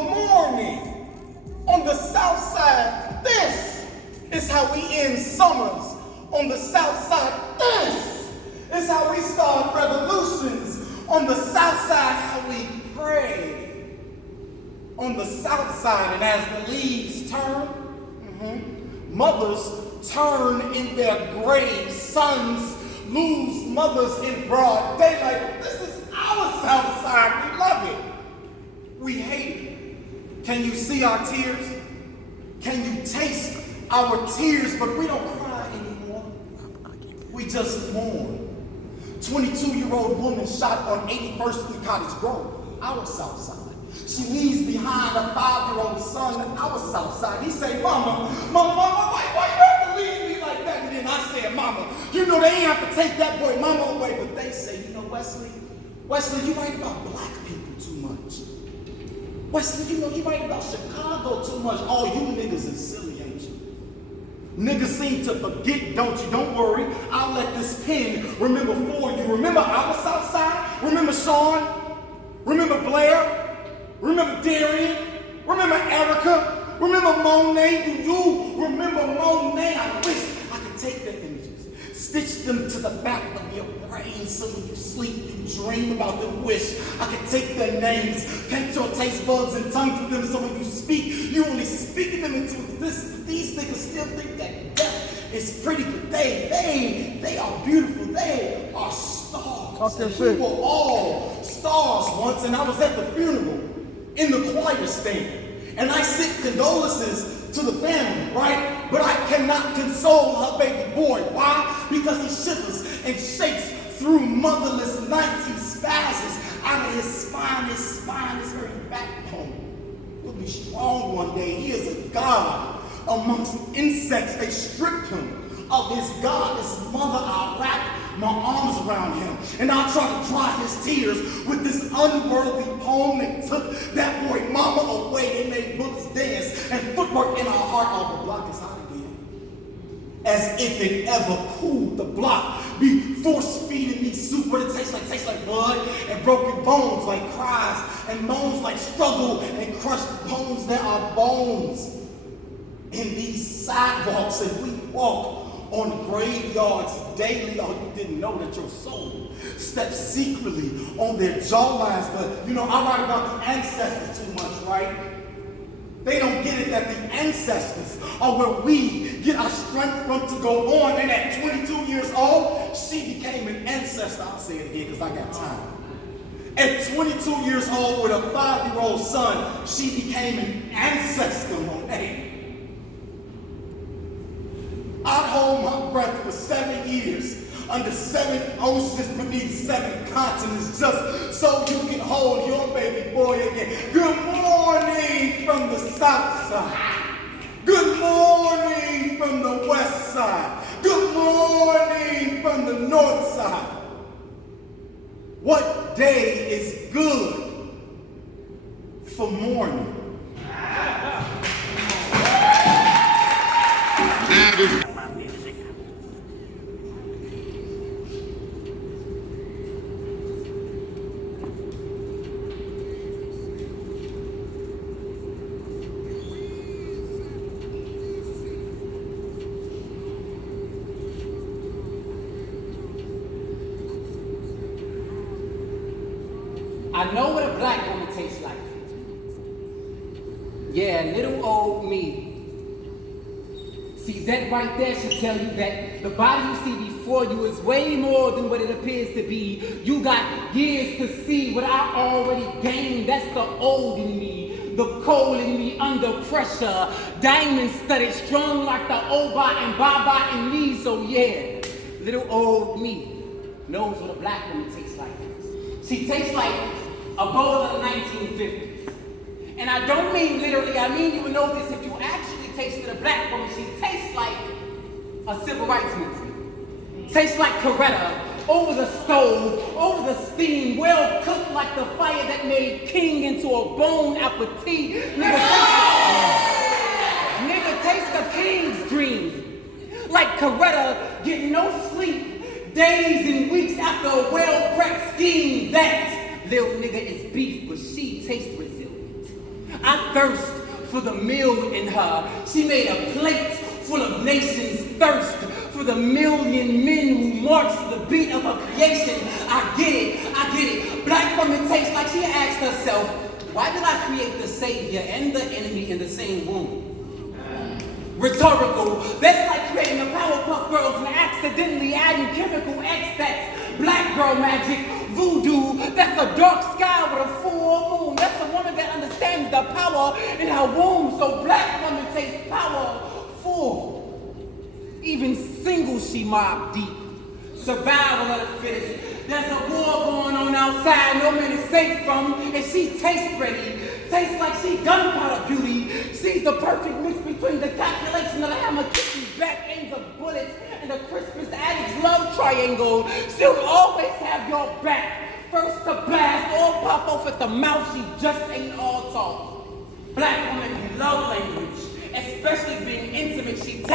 for morning. On the south side, this is how we end summers. On the south side, this is how we start revolutions. On the south side, how we pray. On the south side, and as the leaves turn, mothers turn in their graves. Sons lose mothers in broad daylight. This is our south side. We love it. We hate it. Can you see our tears? Can you taste our tears? But we don't cry anymore. We just mourn. 22-year-old woman shot on 81st and Cottage Grove, our south side. She leaves behind a 5-year-old son, our south side. He say, Mama, why you have to leave me like that? And then I said, Mama, you know they ain't have to take that boy mama away. But they say, you know, Wesley, you write about black people too much. Wesley, you know, you write about Chicago too much. All you niggas is silly, ain't you? Niggas seem to forget, don't you? Don't worry. I'll let this pen remember for you. Remember our south side? Remember Sean? Remember Blair? Remember Darian? Remember Erica? Remember Monet? Do you remember Monet? I wish I could take the images, stitch them to the back of your brain so when you sleep, you dream about them. Wish I could take their names, paint your taste buds and tongue to them so when you speak, you only speak them into existence. These niggas still think that death is pretty, but they are beautiful. They are stars. We were all stars once, and I was at the funeral in the choir stand. And I sent condolences to the family, right? But I cannot console her baby boy. Why? Because he shivers and shakes through motherless nights. He spazzes out of his spine. His spine, his very backbone will be strong one day. He is a god amongst insects. They stripped him of his goddess mother. I wrap my arms around him, and I'll try to dry his tears with this unworthy poem that took that boy mama away. They made bullets dance and footwork in our heart. Oh, the block is hot again. As if it ever cooled. The block be force-feeding me soup, but it tastes like blood and broken bones, like cries and moans, like struggle and crushed bones. There are bones in these sidewalks, and we walk on graveyards daily. Oh, you didn't know that your soul steps secretly on their jawlines. But, you know, I write about the ancestors too much, right? They don't get it that the ancestors are where we get our strength from to go on. And at 22 years old, she became an ancestor. I'll say it again because I got time. At 22 years old with a 5-year-old son, she became an ancestor, Monet. I'd hold my breath for 7 years under 7 oceans beneath 7 continents just so you can hold your baby boy again. Good morning from the south side. Good morning from the west side. Good morning from the north side. What day is good for mourning? I know what a black woman tastes like. Yeah, little old me. See, that right there should tell you that the body you see before you is way more than what it appears to be. You got years to see what I already gained. That's the old in me, the cold in me under pressure. Diamond studded, strong like the Oba and Baba in me. So yeah, little old me knows what a black woman tastes like. She tastes like a bowl of the 1950s. And I don't mean literally, I mean you would know this if you actually tasted a black woman. She tastes like a civil rights movement. Tastes like Coretta, over the stove, over the steam, well cooked like the fire that made King into a bon appetit. Nigga, taste the king's dream. Like Coretta, get no sleep, days and weeks after a well-prepped scheme. That little nigga is beef, but she tastes resilient. I thirst for the meal in her. She made a plate full of nations thirst for the million men who march to the beat of her creation. I get it. Black woman tastes like she asked herself, why did I create the savior and the enemy in the same womb? Rhetorical. That's like creating a Powerpuff Girls and accidentally adding chemical X. That's black girl magic, voodoo. That's a dark sky with a full moon. That's a woman that understands the power in her womb. So black woman takes powerful. Even single, she mob deep. Survival of the fittest. There's a war going on outside, no man is safe from, and she tastes ready. Tastes like she gunpowder beauty. She's the perfect mix between the calculation of the hammer kicking back ends of bullets and the crispest addict's love triangle. She'll always have your back. First to blast or pop off at the mouth, she just ain't all talk. Black women love language, especially being intimate. She takes